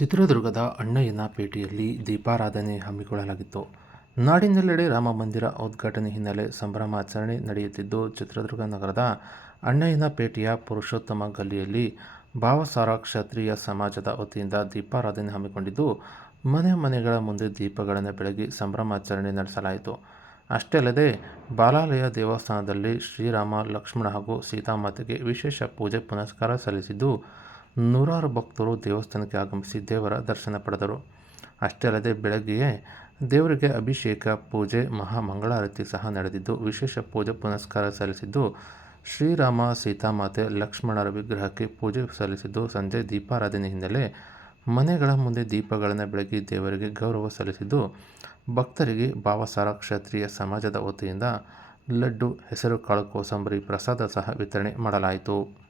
ಚಿತ್ರದುರ್ಗದ ಅಣ್ಣಯ್ಯನ ಪೇಟೆಯಲ್ಲಿ ದೀಪಾರಾಧನೆ ಹಮ್ಮಿಕೊಳ್ಳಲಾಗಿತ್ತು. ನಾಡಿನೆಲ್ಲೆಡೆ ರಾಮ ಮಂದಿರ ಉದ್ಘಾಟನೆ ಹಿನ್ನೆಲೆ ಸಂಭ್ರಮಾಚರಣೆ ನಡೆಯುತ್ತಿದ್ದು, ಚಿತ್ರದುರ್ಗ ನಗರದ ಅಣ್ಣಯ್ಯನ ಪೇಟೆಯ ಪುರುಷೋತ್ತಮ ಗಲ್ಲಿಯಲ್ಲಿ ಭಾವಸಾರ ಕ್ಷತ್ರಿಯ ಸಮಾಜದ ವತಿಯಿಂದ ದೀಪಾರಾಧನೆ ಹಮ್ಮಿಕೊಂಡಿದ್ದು, ಮನೆ ಮನೆಗಳ ಮುಂದೆ ದೀಪಗಳನ್ನು ಬೆಳಗಿ ಸಂಭ್ರಮಾಚರಣೆ ನಡೆಸಲಾಯಿತು. ಅಷ್ಟೇ ಅಲ್ಲದೆ, ಬಾಲಾಲಯ ದೇವಸ್ಥಾನದಲ್ಲಿ ಶ್ರೀರಾಮ, ಲಕ್ಷ್ಮಣ ಹಾಗೂ ಸೀತಾಮಾತೆಗೆ ವಿಶೇಷ ಪೂಜೆ ಪುನಸ್ಕಾರ ಸಲ್ಲಿಸಿದ್ದು ನೂರಾರು ಭಕ್ತರು ದೇವಸ್ಥಾನಕ್ಕೆ ಆಗಮಿಸಿ ದೇವರ ದರ್ಶನ ಪಡೆದರು. ಅಷ್ಟೇ ಅಲ್ಲದೆ ಬೆಳಗ್ಗೆಯೇ ದೇವರಿಗೆ ಅಭಿಷೇಕ, ಪೂಜೆ, ಮಹಾ ಮಂಗಳಾರತಿ ಸಹ ನಡೆದಿದ್ದು, ವಿಶೇಷ ಪೂಜೆ ಪುನಸ್ಕಾರ ಸಲ್ಲಿಸಿದ್ದು, ಶ್ರೀರಾಮ ಸೀತಾಮಾತೆ ಲಕ್ಷ್ಮಣರ ವಿಗ್ರಹಕ್ಕೆ ಪೂಜೆ ಸಲ್ಲಿಸಿದ್ದು, ಸಂಜೆ ದೀಪಾರಾಧನೆ ಹಿನ್ನೆಲೆ ಮನೆಗಳ ಮುಂದೆ ದೀಪಗಳನ್ನು ಬೆಳಗಿ ದೇವರಿಗೆ ಗೌರವ ಸಲ್ಲಿಸಿದ್ದು, ಭಕ್ತರಿಗೆ ಭಾವಸಾರ, ಕ್ಷತ್ರಿಯ ಸಮಾಜದ ವತಿಯಿಂದ ಲಡ್ಡು, ಹೆಸರು, ಕಾಳು, ಕೋಸಂಬರಿ, ಪ್ರಸಾದ ಸಹ ವಿತರಣೆ ಮಾಡಲಾಯಿತು.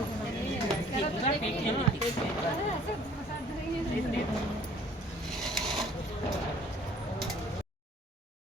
Thank you.